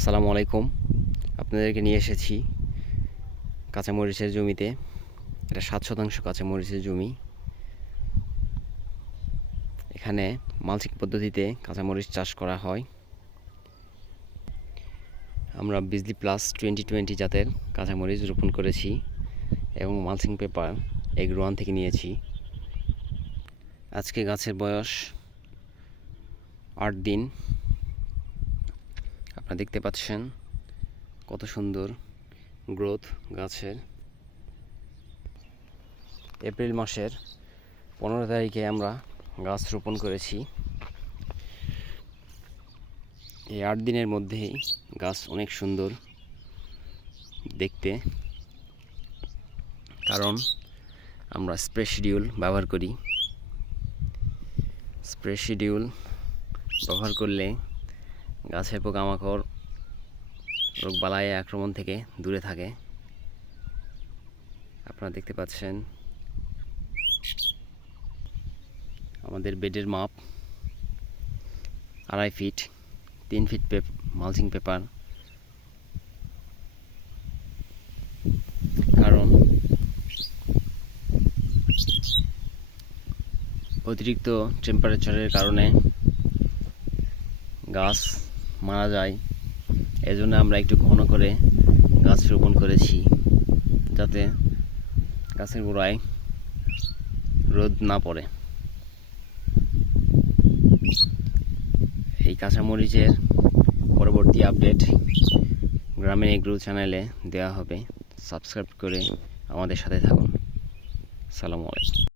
আসসালামু আলাইকুম। আপনাদেরকে নিয়ে এসেছি কাঁচামরিচের জমিতে। এটা সাত শতাংশ কাঁচামরিচের জমি। এখানে মালচিং পদ্ধতিতে কাঁচামরিচ চাষ করা হয়। আমরা বিজলি প্লাস টোয়েন্টি টোয়েন্টি জাতের কাঁচামরিচ রোপণ করেছি এবং মালচিং পেপার এগ্রোয়ান থেকে নিয়েছি। আজকে গাছের বয়স আট দিন। আপনারা দেখতে পাচ্ছেন কত সুন্দর গ্রোথ গাছের এপ্রিল মাসের পনেরো তারিখে আমরা গাছ রোপণ করেছি। এই আট দিনের মধ্যেই গাছ অনেক সুন্দর দেখতে। কারণ আমরা স্প্রে শিডিউল ব্যবহার করি। স্প্রে শিডিউল ব্যবহার করলে গাছের পোকামাকড়, রোগবালাই, আক্রমণ থেকে দূরে থাকে। আপনারা দেখতে পাচ্ছেন আমাদের বেডের মাপ আড়াই ফিট, তিন ফিট পেপ, মালচিং পেপার। কারণ অতিরিক্ত টেম্পারেচারের কারণে গাছ মারা যায়। এজন্য আমরা একটু ঘন করে গাছ রোপণ করেছি, যাতে গাছের গোড়ায় রোদ না পড়ে। এই কাঁচামরিচের পরবর্তী আপডেট গ্রামীণ এগ্রো চ্যানেলে দেওয়া হবে। সাবস্ক্রাইব করে আমাদের সাথে থাকুন। সালামু আলাইকুম।